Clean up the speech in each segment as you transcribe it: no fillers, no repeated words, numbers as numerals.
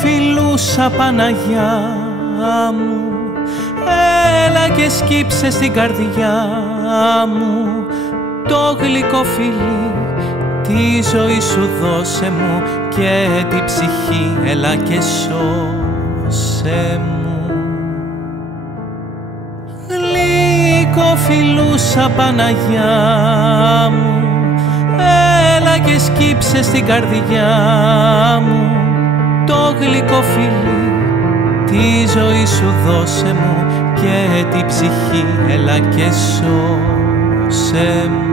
φιλούσα Παναγιά μου, έλα και σκύψε στην καρδιά μου το γλυκό φιλί, τη ζωή σου δώσε μου και την ψυχή, έλα και σώσε μου. Γλυκό φιλούσα Παναγιά μου, έλα και σκύψε στην καρδιά μου το γλυκό φιλί, τη ζωή σου δώσε μου και την ψυχή, έλα και σώσε μου.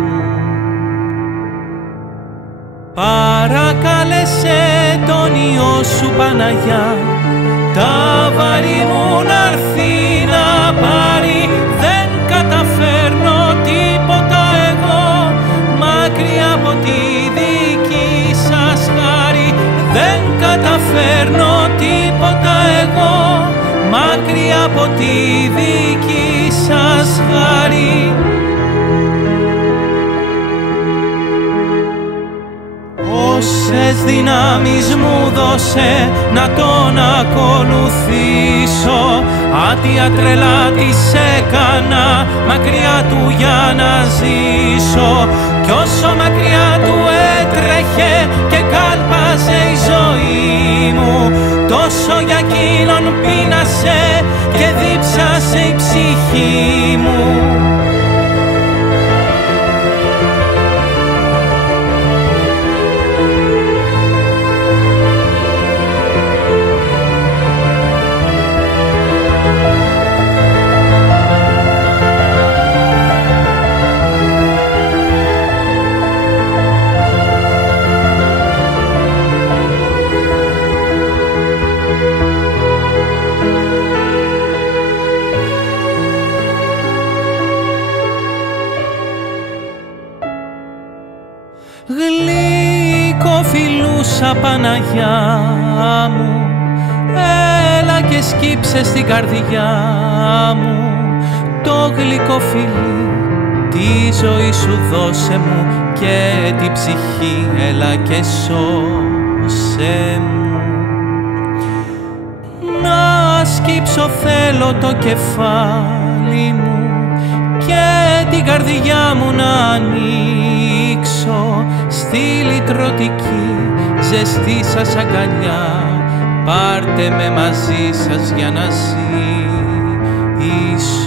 Παρακάλεσε τον Υιό σου Παναγιά, τα βαρύ μου να'ρθεί να πάρει. Δεν καταφέρνω τίποτα εγώ, μακριά από τη δική σας χάρη. Δεν καταφέρνω τίποτα εγώ, μακριά από τη δική σας χάρη. Όσες δυνάμεις μου δώσε να τον ακολουθήσω, άτια τρελά τις έκανα μακριά του για να ζήσω. Κι όσο μακριά του έτρεχε και κάλπαζε η ζωή μου, τόσο για εκείνον πείνασε και δίψασε η ψυχή μου. Γλυκό φιλούσα Παναγιά μου, έλα και σκύψε στην καρδιά μου το γλυκό φιλί, τη ζωή σου δώσε μου και την ψυχή, έλα και σώσε μου. Να σκύψω θέλω το κεφάλι μου και την καρδιά μου να ανοίξω στη λυτρωτική ζεστή σας αγκαλιά. Πάρτε με μαζί σας για να ζήσω.